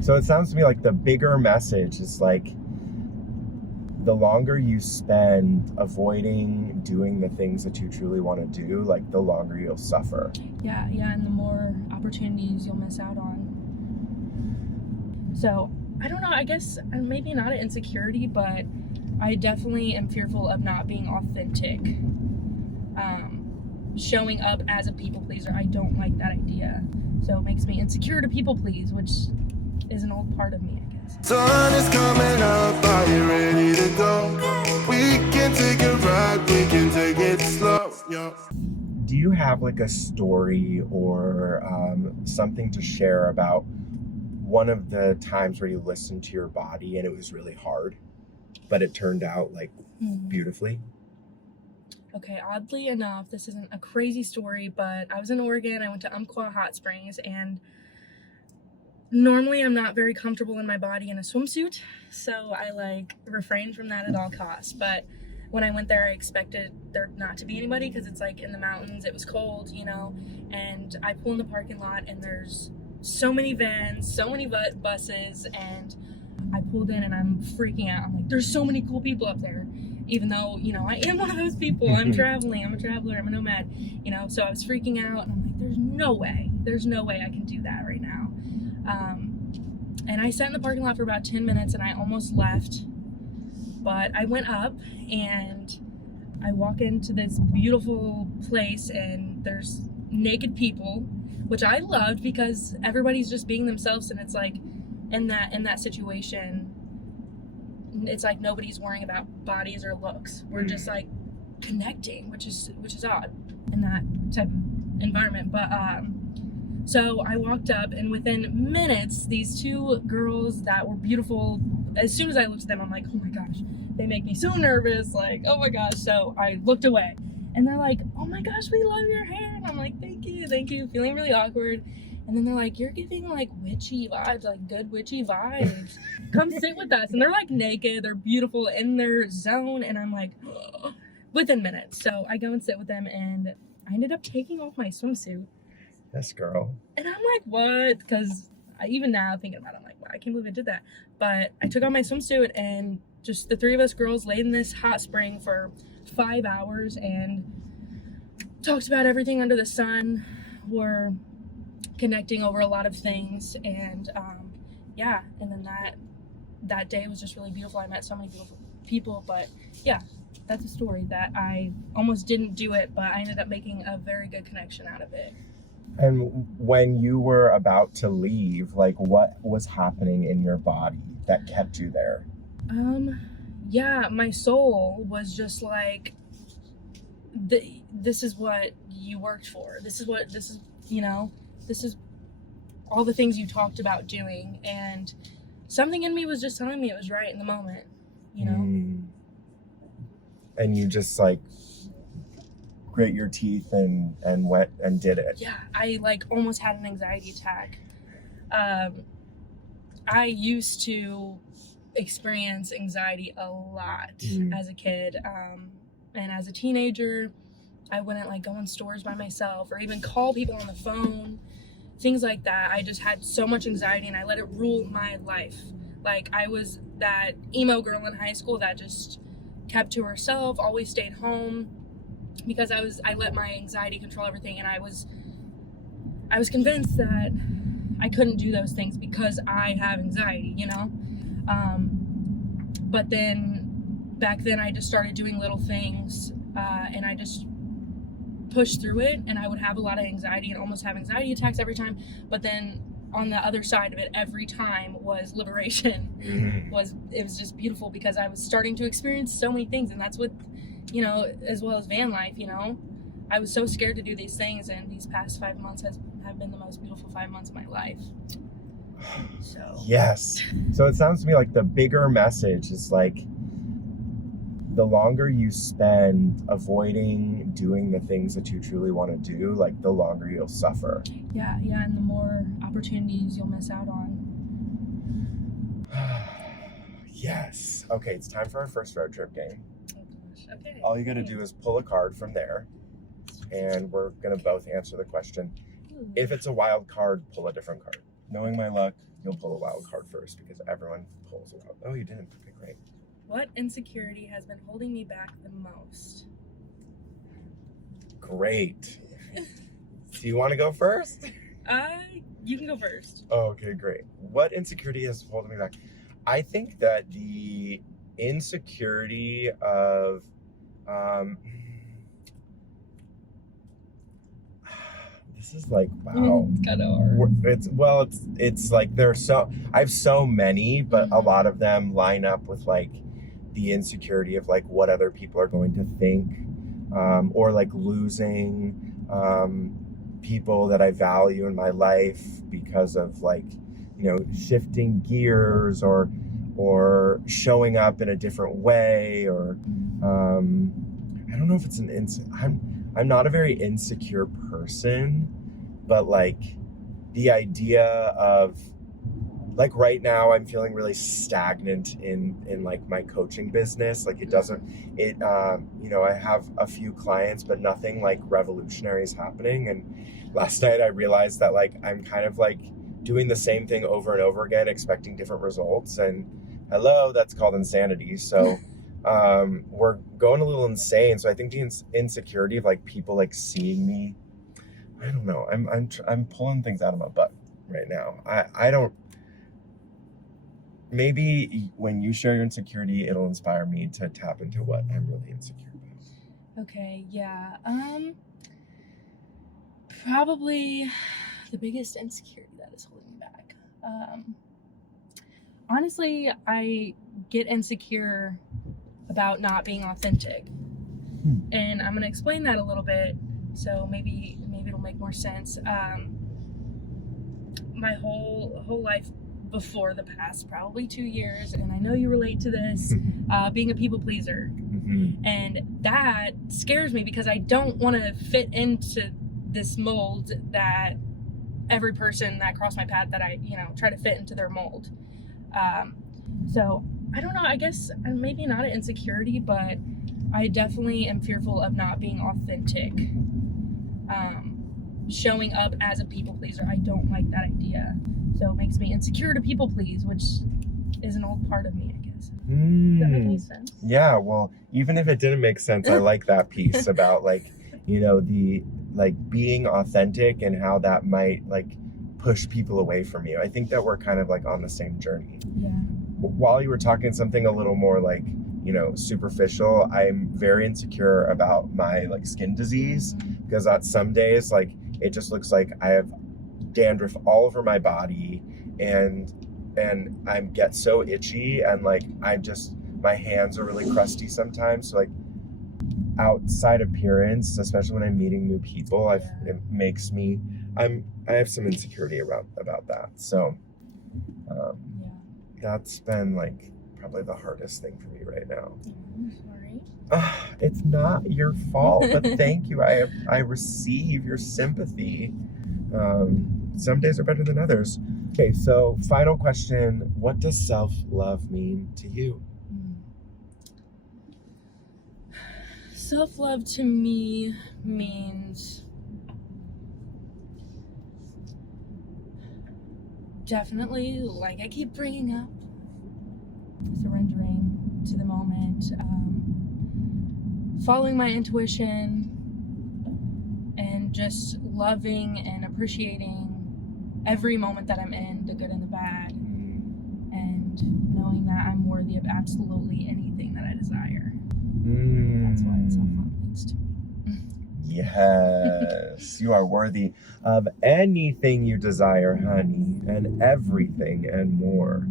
So it sounds to me like the bigger message is like, the longer you spend avoiding doing the things that you truly want to do, like the longer you'll suffer. Yeah, and the more opportunities you'll miss out on. So, I don't know, I guess maybe not an insecurity, but I definitely am fearful of not being authentic. Showing up as a people pleaser, I don't like that idea. So it makes me insecure to people please, which is an old part of me, I guess. Sun is coming up, are you ready to go? We can take a ride, we can take it slow. Yeah. Do you have like a story or something to share about one of the times where you listened to your body and it was really hard, but it turned out like beautifully? Okay, oddly enough, this isn't a crazy story, but I was in Oregon. I went to Umpqua Hot Springs, and normally I'm not very comfortable in my body in a swimsuit, so I like refrain from that at all costs. But when I went there, I expected there not to be anybody because it's like in the mountains, it was cold, you know, and I pull in the parking lot and there's so many vans, so many buses, and I pulled in and I'm freaking out. I'm like, there's so many cool people up there. Even though, you know, I am one of those people. I'm traveling, I'm a traveler, I'm a nomad, you know, so I was freaking out and I'm like, there's no way I can do that right now. And I sat in the parking lot for about 10 minutes and I almost left, but I went up and I walk into this beautiful place and there's naked people, which I loved because everybody's just being themselves, and it's like in that situation, it's like nobody's worrying about bodies or looks. We're just like connecting, which is odd in that type of environment. But so I walked up, and within minutes, these two girls that were beautiful, as soon as I looked at them, I'm like, oh my gosh, they make me so nervous, like, oh my gosh. So I looked away, and they're like, oh my gosh, we love your hair. And I'm like, thank you, feeling really awkward. And then they're like, you're giving like witchy vibes, like good witchy vibes. Come sit with us. And they're like naked, they're beautiful, in their zone. And I'm like, oh, within minutes. So I go and sit with them, and I ended up taking off my swimsuit. Yes, girl. And I'm like, what? Because even now thinking about it, I'm like, wow, I can't believe I did that. But I took off my swimsuit, and just the three of us girls laid in this hot spring for 5 hours and talked about everything under the sun. We're connecting over a lot of things, and yeah, and then that day was just really beautiful. I met so many beautiful people. But yeah, that's a story that I almost didn't do it, but I ended up making a very good connection out of it. And when you were about to leave, like what was happening in your body that kept you there? Yeah, my soul was just like, this is what you worked for. This is, you know, this is all the things you talked about doing, and something in me was just telling me it was right in the moment, you know? And you just like grit your teeth and went and did it. Yeah, I like almost had an anxiety attack. I used to experience anxiety a lot as a kid, and as a teenager, I wouldn't like go in stores by myself or even call people on the phone, things like that. I just had so much anxiety, and I let it rule my life. Like, I was that emo girl in high school that just kept to herself, always stayed home, because I let my anxiety control everything, and I was convinced that I couldn't do those things because I have anxiety, you know? But then back then I just started doing little things, and I just pushed through it, and I would have a lot of anxiety and almost have anxiety attacks every time. But then on the other side of it, every time was liberation. It was just beautiful, because I was starting to experience so many things, and that's what, you know, as well as van life, you know, I was so scared to do these things, and these past 5 months have been the most beautiful 5 months of my life. So yes. So it sounds to me like the bigger message is like, the longer you spend avoiding doing the things that you truly want to do, like the longer you'll suffer. Yeah, and the more opportunities you'll miss out on. Yes. Okay, it's time for our first road trip game. Oh gosh. Okay. All you gotta do is pull a card from there, and we're gonna both answer the question. If it's a wild card, pull a different card. Knowing my luck, You'll pull a wild card first because everyone pulls a wild. Oh, you didn't. Okay, great. What insecurity has been holding me back the most? Great. Do you want to go first? You can go first. Oh, okay, great. What insecurity has holding me back? I think that the insecurity of this is like, wow. It's kind of hard. It's like I have so many, but a lot of them line up with like the insecurity of like what other people are going to think, or like losing people that I value in my life because of like, shifting gears or showing up in a different way, or I don't know if it's I'm not a very insecure person, but like the idea of like right now I'm feeling really stagnant in like my coaching business. Like I have a few clients, but nothing like revolutionary is happening. And last night I realized that like I'm kind of like doing the same thing over and over again, expecting different results. And hello, that's called insanity. So we're going a little insane. So I think the insecurity of like people like seeing me, I don't know. I'm pulling things out of my butt right now. I don't. Maybe when you share your insecurity, it'll inspire me to tap into what I'm really insecure about. Okay, yeah. Probably the biggest insecurity that is holding me back. Honestly, I get insecure about not being authentic. And I'm going to explain that a little bit, so maybe it'll make more sense. My whole life before the past probably 2 years, and I know you relate to this, being a people pleaser. And that scares me because I don't want to fit into this mold that every person that crossed my path that I try to fit into their mold. So I don't know, I guess maybe not an insecurity, but I definitely am fearful of not being authentic. Showing up as a people pleaser, I don't like that idea. So it makes me insecure to people please, which is an old part of me, I guess. Does that make any sense? Yeah, well, even if it didn't make sense, I like that piece about like, the like being authentic and how that might like push people away from you. I think that we're kind of like on the same journey. Yeah. While you were talking something a little more like, superficial, I'm very insecure about my like skin disease, because on some days like it just looks like I have dandruff all over my body, and I get so itchy, and like my hands are really crusty sometimes. So like outside appearance, especially when I'm meeting new people, it makes me I have some insecurity about that. So that's been like probably the hardest thing for me right now. I'm sorry. It's not your fault, but thank you. I receive your sympathy. Some days are better than others. Okay, so final question. What does self-love mean to you? Self-love to me means definitely, like I keep bringing up, surrendering to the moment, following my intuition, and just loving and appreciating every moment that I'm in, the good and the bad, and knowing that I'm worthy of absolutely anything that I desire. That's what self-love means to me. Yes, you are worthy of anything you desire, honey, and everything and more.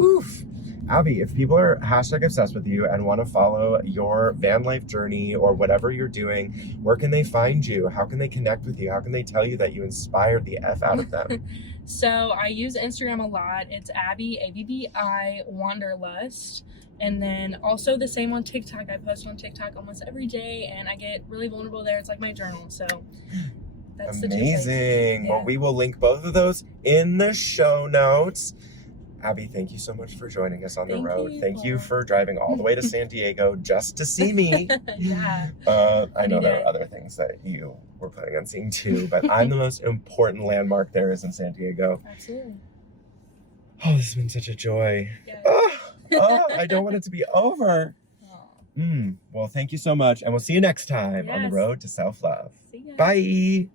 Oof. Abbi, if people are #obsessed with you and want to follow your van life journey or whatever you're doing, where can they find you? How can they connect with you? How can they tell you that you inspired the F out of them? So I use Instagram a lot. It's Abbi, ABBI, Wanderlust. And then also the same on TikTok. I post on TikTok almost every day, and I get really vulnerable there. It's like my journal. So that's amazing. Well, we will link both of those in the show notes. Abbi, thank you so much for joining us on the road. Thank you for driving all the way to San Diego just to see me. Yeah. I know there are other things that you were planning on seeing too, but I'm the most important landmark there is in San Diego. Absolutely. Oh, this has been such a joy. Yes. I don't want it to be over. Aw. Well, thank you so much, and we'll see you next time on the Yes. road to self-love. See ya. Bye.